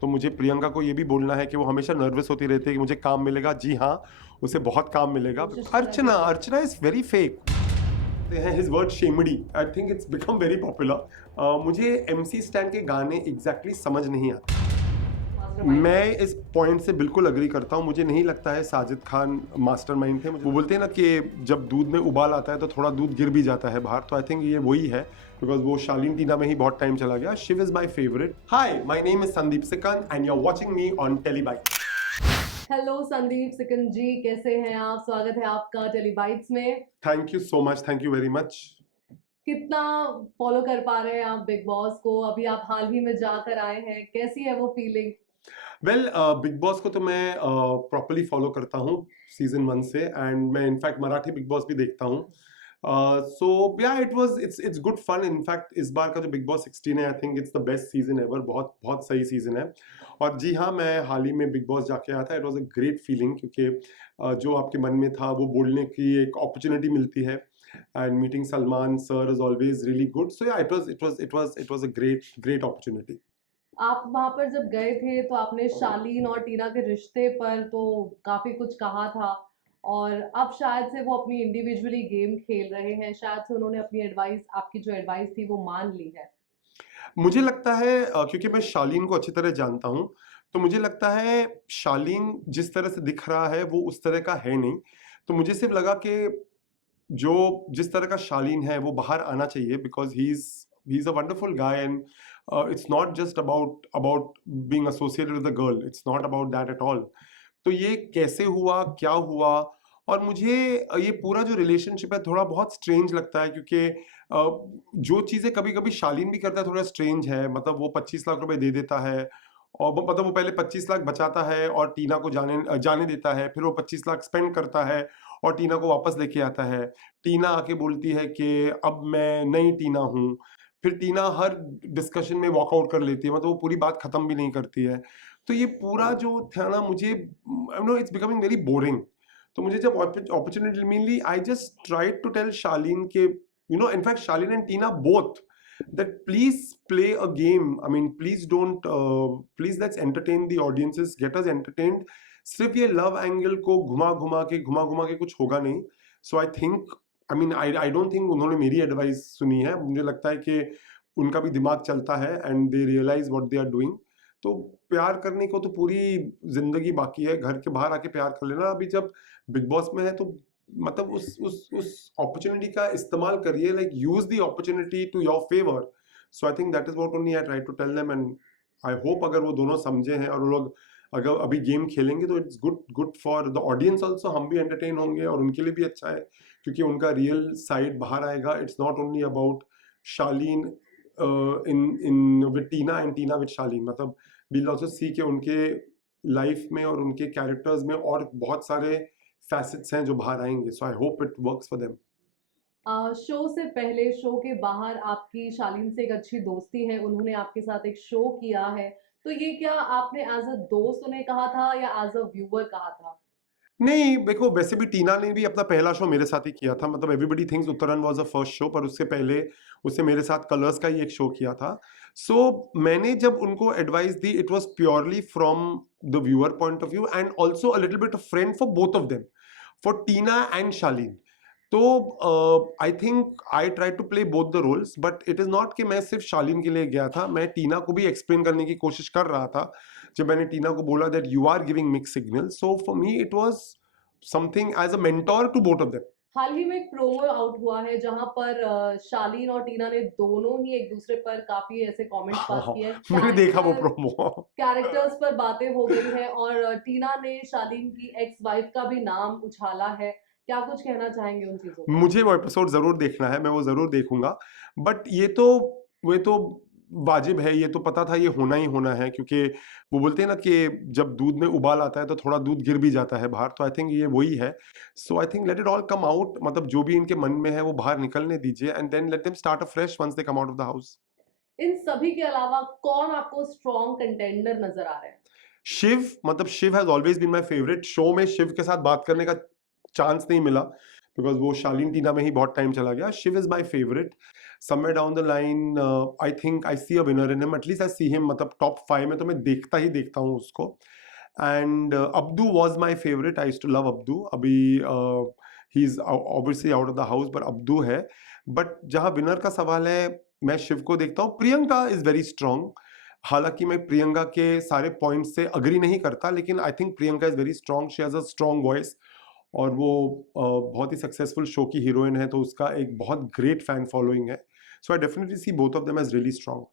तो मुझे प्रियंका को ये भी बोलना है कि वो हमेशा नर्वस होती रहती है कि मुझे काम मिलेगा। जी हाँ, उसे बहुत काम मिलेगा। कोशिश अर्चना करें। Archana is very fake. His word शेमड़ी, I think it's become very popular. मुझे एमसी स्टैन के गाने एग्जैक्टली समझ नहीं आते। मास्टरमाइंड है। मैं इस पॉइंट से बिल्कुल अग्री करता हूँ। मुझे नहीं लगता है साजिद खान मास्टरमाइंड थे। वो बोलते हैं ना कि जब दूध में उबाल आता है तो थोड़ा दूध गिर भी जाता है बाहर, तो आई थिंक ये वही है, बिकॉज वो शालीन टीना में ही बहुत टाइम चला गया। Shiv is my favourite. Hi, my name is Sandeep Sikan and you are watching me on Tellybyte. Hello Sandeep Sikan ji, कैसे हैं आप? स्वागत है आपका टेलीबाइट्स में। Thank you so much, thank you very much. कितना फॉलो कर पा रहे हैं आप बिग बॉस को? अभी आप हाल ही में जाकर आए हैं, कैसी है वो फीलिंग? वेल, बिग बॉस को तो मैं प्रॉपरली फॉलो करता हूँ सीजन 1 से, एंड मैं इनफैक्ट मराठी बिग बॉस भी देखता हूँ। सो या इट्स गुड फन। इनफैक्ट इस बार का जो बिग बॉस 16 है, आई think it's the best season ever. बहुत बहुत सही सीजन है। और जी हाँ, मैं हाल ही में बिग बॉस जाके आया था। It was a great feeling, क्योंकि जो आपके मन में था वो बोलने की एक अपॉर्चुनिटी मिलती है। And meeting Salman sir is always really good. So yeah it was a great great opportunity. आप वहां पर जब गए थे तो आपने शालीन और टीना के रिश्ते पर तो काफी कुछ कहा था, और अब शायद से वो अपनी इंडिविजुअली गेम खेल रहे हैं, शायद से उन्होंने अपनी एडवाइस, आपकी जो एडवाइस थी वो मान ली है। मुझे लगता है क्योंकि मैं शालीन को अच्छी तरह जानता हूँ, तो मुझे लगता है शालीन जिस तरह से दिख रहा है वो उस तरह का है नहीं। तो मुझे सिर्फ लगा कि जो जिस तरह का शालीन है वो बाहर आना चाहिए, because he is a wonderful guy. And it's not just about being associated with the girl, it's not about that at all. तो ये कैसे हुआ, क्या हुआ? और मुझे ये पूरा जो रिलेशनशिप है थोड़ा बहुत स्ट्रेंज लगता है, क्योंकि जो चीज़ें कभी कभी शालीन भी करता है थोड़ा स्ट्रेंज है। मतलब वो 25 लाख रुपए दे देता है, और मतलब वो पहले 25 लाख बचाता है और टीना को जाने जाने देता है, फिर वो 25 लाख स्पेंड करता है और टीना को वापस लेके आता है। टीना आके बोलती है कि अब मैं नई टीना हूँ। फिर टीना हर डिस्कशन में वॉकआउट कर लेती है, मतलब वो पूरी बात खत्म भी नहीं करती है। तो ये पूरा जो था ना, मुझे no it's becoming very boring. तो मुझे जब अपॉर्चुनिटी मिली, I just tried to tell Shalin के, in fact Shalin and Tina both, that please play a game. I mean, please don't please let's entertain the audiences, get us entertained. सिर्फ ये love angle को घुमा घुमा के कुछ होगा नहीं। So I think, I mean, I don't think उन्होंने मेरी एडवाइस सुनी है। मुझे लगता है कि उनका भी दिमाग चलता है and they realize what they are doing. तो प्यार करने को तो पूरी जिंदगी बाकी है, घर के बाहर आके प्यार कर लेना। अभी जब बिग बॉस में है तो मतलब उस अपॉर्चुनिटी का इस्तेमाल करिए, like use the opportunity to your favour. So I think that is what only I try to tell them. And I hope अगर वो दोनों समझे हैं और वो लोग अगर अभी गेम खेलेंगे तो it's good good for the audience also. हम भी एंटरटेन होंगे और उनके लिए भी अच्छा है, क्योंकि उनका रियल साइड बाहर आएगा। It's not only about Shalin in with Tina and Tina with Shalin. मतलब वील ऑल्सो सी के उनके लाइफ में और उनके कैरेक्टर्स में और बहुत सारे फैसेट्स हैं जो बाहर आएंगे। So I hope it works for them. Show से पहले, शो के बाहर आपकी शालीन से एक अच्छी दोस्ती है, उन्होंने आपके साथ एक शो किया है, तो ये क्या आपने एज अ दोस्त उन्हें कहा था या एज अ व्यूअर कहा था? नहीं, देखो, वैसे भी टीना ने भी अपना पहला शो मेरे साथ ही किया था। मतलब everybody thinks Uttaran was the first show, पर उससे पहले उससे मेरे साथ कलर्स का ही एक शो किया था। सो मैंने जब उनको एडवाइस दी, it was purely from the viewer point of view and also a little bit of friend for both of them, for Tina and Shalin. तो I think I try to play both the roles, but it is not कि मैं सिर्फ शालीन के लिए गया था। मैं टीना को भी एक्सप्लेन करने की कोशिश कर रहा था। जब मैंने टीना को बोला that you are giving mix signal, so for me it was something as a mentor to both of them. हाल ही में एक प्रोमो आउट हुआ है जहां पर शालीन और टीना ने दोनों ही एक दूसरे पर काफी ऐसे कमेंट्स पास हाँ, किए हैं, मैंने देखा वो प्रोमो। कैरेक्टर्स पर बातें हो गई है, और टीना ने शालीन की एक्स वाइफ का भी नाम उछाला है। क्या कुछ कहना चाहेंगे उन चीजों पर? मुझे वो एपिसोड जरूर देखना है, मैं वो जरूर देखूंगा। बट ये तो वाजिब है, ये तो पता था ये होना ही होना है, क्योंकि वो बोलते हैं ना कि जब दूध में उबाल आता है तो थोड़ा दूध गिर भी जाता है बाहर। तो आई थिंक ये वही है। So I think let it all come out. मतलब जो भी इनके मन में है वो बाहर निकलने दीजिए, and then let them start a fresh once they come out of the house. इन सभी के अलावा कौन आपको स्ट्रॉन्ग कंटेंडर नजर आ रहे हैं? शिव, मतलब Shiv has always been my favourite. Show में शिव के साथ बात करने का चांस नहीं मिला, बिकॉज वो शालीन टीना में ही बहुत टाइम चला गया. Shiv is my favourite. Somewhere down the line I think I see a winner in him, at least I see him, मतलब टॉप 5 में तो मैं देखता ही देखता हूँ उसको. And Abdu was my favourite. I used to love Abdu. अभी he is obviously out of the house, पर अब्दू है. बट जहाँ विनर का सवाल है, मैं शिव को देखता हूँ. Priyanka is very strong. हालांकि मैं प्रियंका के सारे पॉइंट्स से अग्री नहीं करता, लेकिन I think Priyanka is very strong. She has a strong voice, और वो बहुत ही सक्सेसफुल शो की हीरोइन है, तो उसका एक बहुत ग्रेट फैन फॉलोइंग है. So I definitely see both of them as really strong.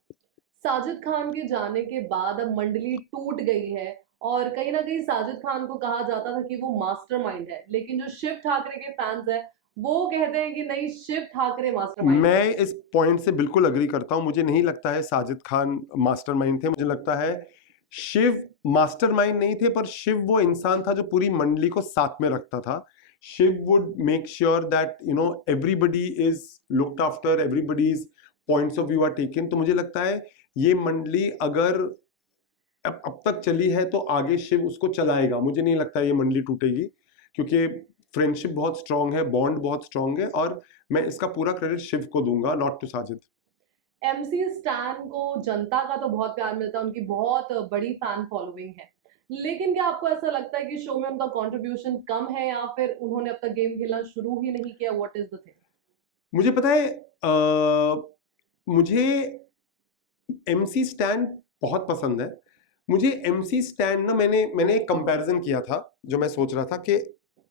Sajid Khan के जाने के बाद अब मंडली टूट गई है, और कहीं ना कहीं साजिद खान को कहा जाता था कि वो मास्टरमाइंड है, लेकिन जो शिव ठाकरे के फैंस हैं वो कहते हैं कि नहीं, शिव ठाकरे मास्टरमाइंड है। मैं इस पॉइंट से बिल्कुल अग्री करता हूं. मुझे नहीं लगता है साजिद खान मास्टरमाइंड थे. मुझे लगता है शिव मास्टरमाइंड नहीं थे, पर शिव वो इंसान था जो पूरी मंडली को साथ में रखता था. Shiv would make sure that everybody is looked after, everybody's points of view are taken. तो मुझे लगता है ये मंडली अगर अब तक चली है तो आगे शिव उसको चलाएगा. मुझे नहीं लगता ये मंडली टूटेगी, क्योंकि फ्रेंडशिप बहुत स्ट्रांग है, बॉन्ड बहुत स्ट्रांग है, और मैं इसका पूरा क्रेडिट शिव को दूंगा, not to Sajid. MC Stan को जनता का तो बहुत प्यार मिलता है, उनकी बहुत बड़ी फैन फॉलोइंग है, लेकिन क्या आपको ऐसा लगता है कि शो में उनका कंट्रीब्यूशन कम है, या फिर उन्होंने अब तक गेम खेलना शुरू ही नहीं किया? What is the thing? मुझे पता है, मुझे एमसी स्टैन बहुत पसंद है. मुझे एमसी स्टैन ना, मैंने एक कंपैरिजन किया था, जो मैं सोच रहा था कि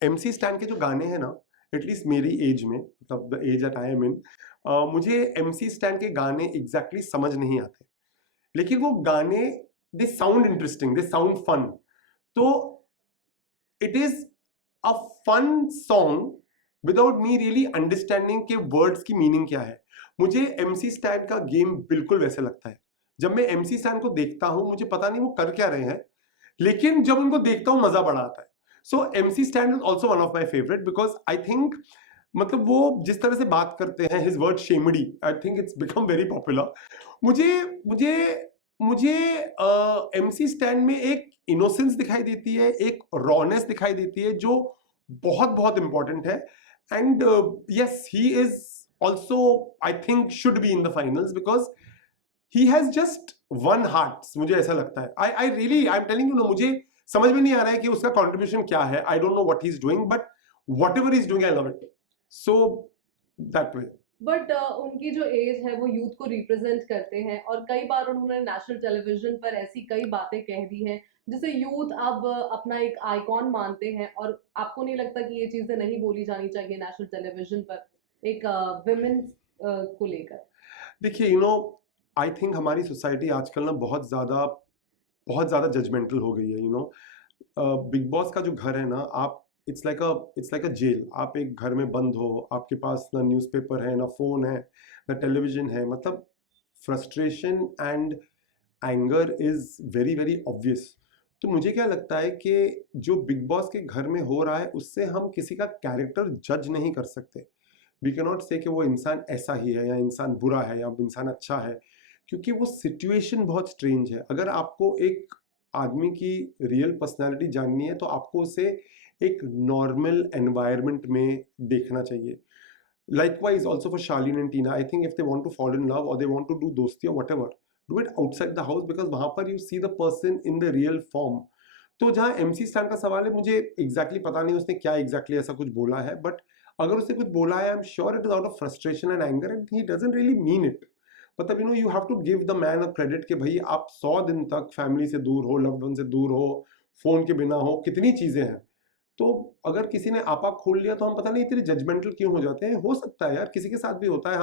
एमसी स्टैन के जो गाने हैं ना, एटलीस्ट मेरी एज में, मतलब the age that I am in, मुझे एमसी स्टैन के गाने एग्जैक्टली समझ नहीं आते, लेकिन वो गाने they sound interesting, they sound fun. तो it is a fun song without me really understanding के वर्ड्स की मीनिंग क्या है. मुझे एमसी स्टैन का गेम बिल्कुल वैसे लगता है. जब मैं एमसी स्टैन को देखता हूं, मुझे पता नहीं वो कर क्या रहे हैं, लेकिन जब उनको देखता हूं मजा बड़ा आता है. So MC Stan is also one of my favourite, because I think, मतलब वो जिस तरह से बात करते हैं, हिज वर्ड शेमडी, I think it's become very popular. मुझे मुझे मुझे एमसी स्टैन में एक इनोसेंस दिखाई देती है, एक रॉनेस दिखाई देती है, जो बहुत बहुत इंपॉर्टेंट है. And yes, he is also, I think, should be in the finals, because he has just one heart. मुझे ऐसा लगता है. I really, I am telling you, मुझे समझ में नहीं आ रहा है कि उसका कंट्रीब्यूशन क्या है. I don't know what he is doing, but what ever is doing I love it. So that way. But उनकी जो एज है वो यूथ को रिप्रेजेंट करते हैं, और कई बार उन्होंने नेशनल टेलीविजन पर ऐसी कई बातें कह दी हैं जिसे यूथ अब अपना एक आइकॉन मानते हैं, और आपको नहीं लगता कि ये चीजें नहीं बोली जानी चाहिए नेशनल टेलीविजन पर एक विमेन को लेकर? देखिए, आई थिंक हमारी सोसाइटी आजकल ना बहुत ज्यादा जजमेंटल हो गई है. बिग बॉस का जो घर है ना, आप, इट्स लाइक अ जेल. आप एक घर में बंद हो, आपके पास ना न्यूज़पेपर है, ना फोन है, ना टेलीविजन है. मतलब frustration and anger is very very obvious. तो मुझे क्या लगता है कि जो बिग बॉस के घर में हो रहा है, उससे हम किसी का कैरेक्टर जज नहीं कर सकते. वी कैन नॉट से कि वो इंसान ऐसा ही है, या इंसान बुरा है, या इंसान अच्छा है, क्योंकि वो सिचुएशन बहुत स्ट्रेंज है. अगर आपको एक आदमी की रियल पर्सनालिटी जाननी है, तो आपको उसे एक नॉर्मल एनवायरनमेंट में देखना चाहिए. Likewise, also for Charlene and Tina, I think if they want to fall in love or they want to do dosti or whatever, do it outside the house, because वहां पर you see the person in the real form. तो जहाँ MC stand का सवाल है, मुझे exactly पता नहीं उसने क्या exactly ऐसा कुछ बोला है, but अगर उसने कुछ बोला है, I'm sure it is out of frustration and anger, and he doesn't really mean it. मतलब you have to give the man a credit कि भाई आप 100 दिन तक फैमिली से दूर हो, लव्ड वन से दूर हो, फोन के बिना हो, कितनी चीजें हैं. तो अगर किसी ने आपा खोल लिया, तो हम पता नहीं इतने जजमेंटल क्यों हो जाते हैं. हो सकता है यार, किसी के साथ भी होता है.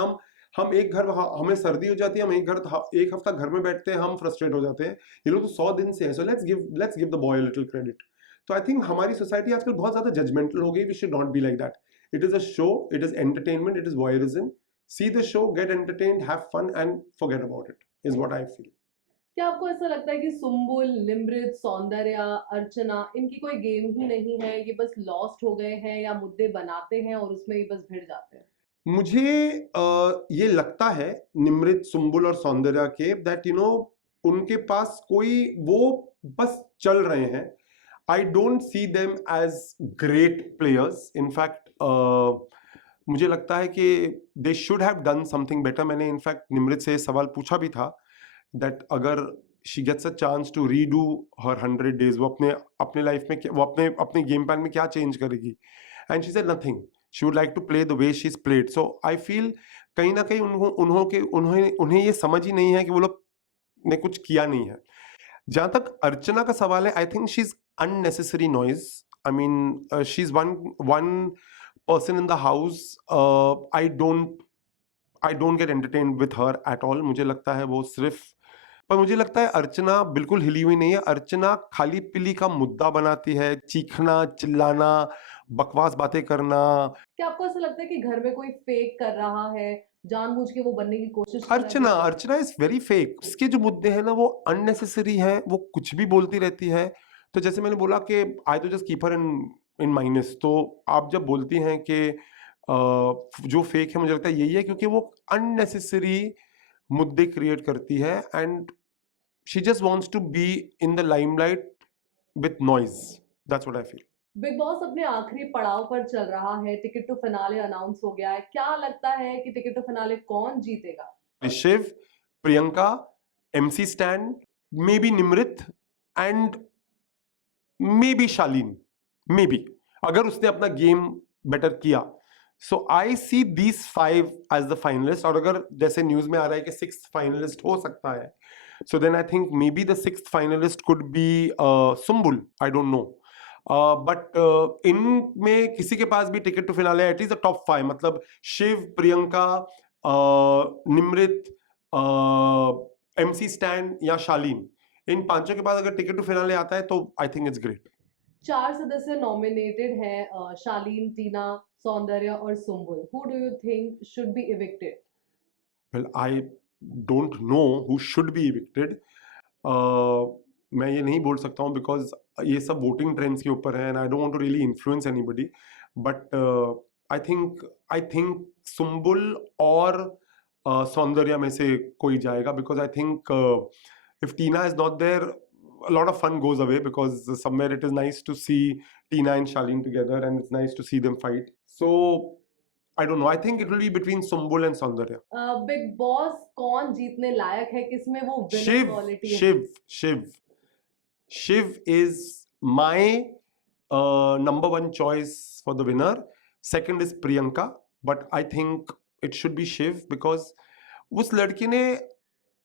हम एक घर, हमें सर्दी हो जाती है, हम एक हफ्ता घर में बैठते हैं, हम फ्रस्ट्रेट हो जाते हैं. ये लोग तो 100 दिन से है. So let's give the boy little credit. तो आई थिंक हमारी सोसाइटी आजकल बहुत ज्यादा जजमेंटल हो गई. We should not be like that. It is a show, it is entertainment, it is voyeurism. See the show, get entertained, have fun and forget about it, is what I feel. क्या आपको ऐसा लगता है कि सुम्बुल, निमृत, सौंदर्या, अर्चना, इनकी कोई game ही नहीं है, ये बस लॉस्ट हो गए हैं, या मुद्दे बनाते हैं और उसमें ही बस भिड़ जाते हैं? मुझे ये लगता है निमृत, सुम्बुल और सौंदर्या के, दैट उनके पास कोई, वो बस चल रहे हैं. I don't see them as great players. In fact मुझे लगता है कि they should have done something better. मैंने इनफैक्ट निमृत से सवाल पूछा भी था दैट अगर she gets a chance to redo her 100 days, वो अपने अपने लाइफ में वो अपने अपने गेम प्लान में क्या चेंज करेगी, and she said nothing, she would like to play the way she is played. So I feel कहीं ना कहीं उन्हें उन्हें ये समझ ही नहीं है कि वो लोग ने कुछ किया नहीं है। जहां तक अर्चना का सवाल है, आई think she is unnecessary noise. I mean she is one one person in the house. I don't get entertained with her at all. मुझे लगता है वो सिर्फ, पर मुझे लगता है अर्चना बिल्कुल हिली हुई नहीं है। अर्चना खाली पीली का मुद्दा बनाती है, चीखना, चिल्लाना, बकवास बातें करना। क्या आपको ऐसा लगता है कि घर में कोई फेक कर रहा है, जानबूझ के वो बनने की कोशिश कर रहा है Archana Bigg Boss? Archana is very fake. उसके जो मुद्दे हैं ना वो अननेसेसरी हैं, वो कुछ भी बोलती रहती है। तो जैसे मैंने बोला कि आई तो जस्ट कीप हर इन इन माइनस। तो आप जब बोलती हैं कि जो फेक है, मुझे लगता है यही है क्योंकि वो अननेसेसरी मुद्दे क्रिएट करती है and she just wants to be in the limelight with noise. That's what I feel. Bigg Boss अपने आखिरी पड़ाव पर चल रहा है, टिकट टू फिनाले अनाउंस हो गया है। क्या लगता है कि टिकट टू फिनाले कौन जीतेगा? Shiv, Priyanka, MC Stan, maybe Nimrit and maybe Shalin, maybe, अगर उसने अपना गेम बेटर किया। So I see these 5 as the finalist. और अगर जैसे न्यूज में आ रहा है कि 6th फाइनलिस्ट हो सकता है, so then I think maybe the 6th finalist could be Sumbul, I don't know. But इनमें किसी के पास भी ticket to finale at least the top 5, मतलब शिव, प्रियंका, निमृत, एमसी स्टैन या शालीन, इन पांचों के पास अगर टिकट टू फिनाले आता है तो आई थिंक इट्स ग्रेट। 4 सदस्य नॉमिनेटेड हैं, शालीन, टीना, सौंदर्य और Sumbul. Who do you think should be evicted? Well I don't know who should be evicted. मैं ये नहीं बोल सकता हूँ बिकॉज ये सब वोटिंग ट्रेंड्स के ऊपर है and I don't want to really influence anybody. But I think Sumbul और सौंदर्या में से कोई जाएगा because I think if Tina is not there, a lot of fun goes away because somewhere it is nice to see Tina and Charlene together and it's nice to see them fight. So I don't know. I think it will be between Sumbul and Saundarya. Big boss कौन जीतने लायक है? किसमें वो winner Shiv, quality है? Shiv is my number one choice for the winner. Second is Priyanka, but I think it should be Shiv because उस लड़की ने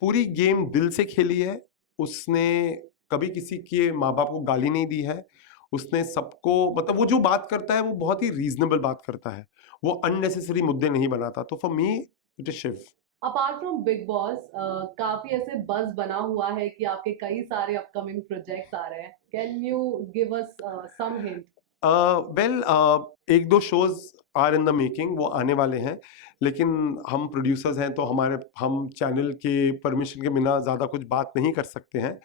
पूरी गेम दिल से खेली है। उसने कभी किसी के माँ बाप को गाली नहीं दी है। उसने सबको, मतलब वो जो बात करता है वो बहुत ही रीजनेबल बात करता है, वो अननेसेसरी मुद्दे नहीं बनाता। तो for me it is Shiv. Apart from Bigg Boss, काफी ऐसे बज बना हुआ है कि आपके कई सारे अपकमिंग प्रोजेक्ट्स आ रहे हैं। Can you give us some hint? Well, एक दो shows are in the making, वो आने वाले हैं, लेकिन हम प्रोड्यूसर्स हैं तो हम चैनल के परमिशन के बिना ज़्यादा कुछ बात नहीं कर सकते हैं।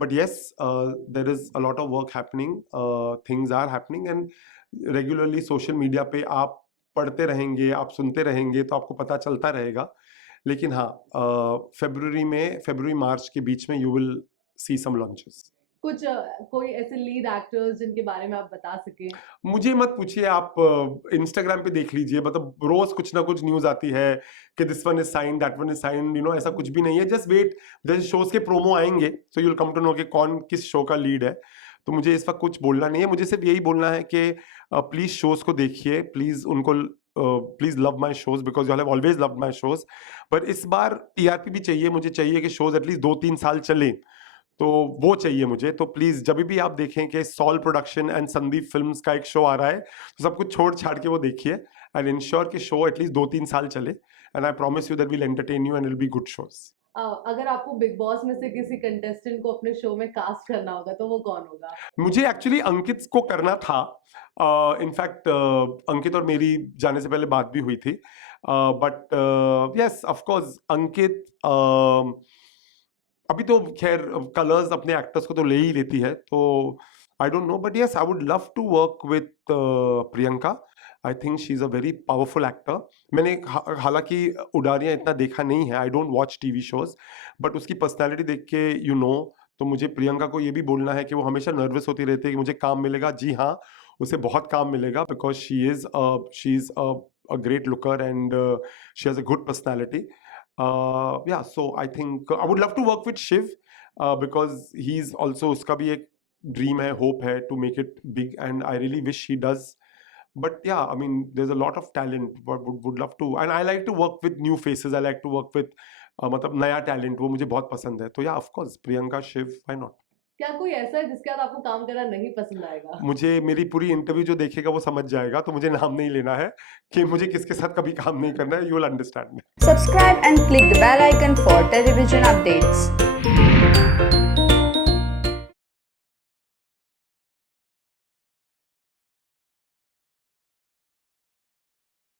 But yes, there is a lot of work happening, things are happening and regularly social media पे आप पढ़ते रहेंगे, आप सुनते रहेंगे तो आपको पता चलता रहेगा। लेकिन हाँ, फरवरी मार्च के बीच में you will see some launches. कुछ कोई ऐसे लीड एक्टर्स जिनके बारे में आप बता सके? मुझे मत पूछिए, आप इंस्टाग्राम पे देख लीजिए, मतलब रोज कुछ ना कुछ न्यूज आती है कि this one is signed, that one is signed, you know, ऐसा कुछ भी नहीं है। जस्ट वेट, जैसे शोज के प्रोमो आएंगे so you will come to know कि कौन किस शो का लीड है। तो मुझे इस वक्त कुछ बोलना नहीं है, मुझे सिर्फ यही बोलना है कि प्लीज शोज को देखिए, प्लीज उनको, please love my shows because you have always love my shows. पर इस बार टीआरपी भी चाहिए, मुझे चाहिए कि शोज एटलीस्ट 2-3 साल चले, तो वो चाहिए मुझे। तो प्लीज जब भी आप देखें कि Sol production and Sandeep films का एक शो आ रहा है तो सब कुछ छोड़ छाड़ के वो देखिए एंड इंश्योर कि शो एटलीस्ट 2-3 साल चले and I promise you that will entertain you and will be good shows. अगर आपको बिग बॉस में से किसी कंटेस्टेंट को अपने शो में कास्ट करना होगा तो वो कौन होगा? मुझे एक्चुअली अंकित को करना था। इनफैक्ट अंकित और मेरी जाने से पहले बात भी हुई थी, बट यस ऑफ कोर्स अंकित, अभी तो खैर कलर्स अपने एक्टर्स को तो ले ही लेती है, तो I don't know, but yes I would love to work with Priyanka. I think she is a very powerful actor. मैंने हालांकि उडारियाँ इतना देखा नहीं है, I don't watch TV shows, but उसकी पर्सनैलिटी देख के यू नो, तो मुझे प्रियंका को ये भी बोलना है कि वो हमेशा नर्वस होती रहती है कि मुझे काम मिलेगा। जी हाँ, उसे बहुत काम मिलेगा because she is a great looker and she has a good personality. Yeah so I think I would love to work with Shiv because he is also, उसका भी एक ड्रीम है, होप है to make it big and I really wish he does. But yeah, I mean, there's a lot of talent. But would love to, and I like to work with new faces. I like to work with मतलब नया talent, वो मुझे बहुत पसंद है. तो yeah of course Priyanka, Shiv, why not. क्या कोई ऐसा है जिसके साथ आपको काम करना नहीं पसंद आएगा? मुझे मेरी पूरी इंटरव्यू जो देखेगा वो समझ जाएगा, तो मुझे नाम नहीं लेना है कि मुझे किसके साथ कभी काम नहीं करना है. You will understand. Subscribe and click the bell icon for television updates.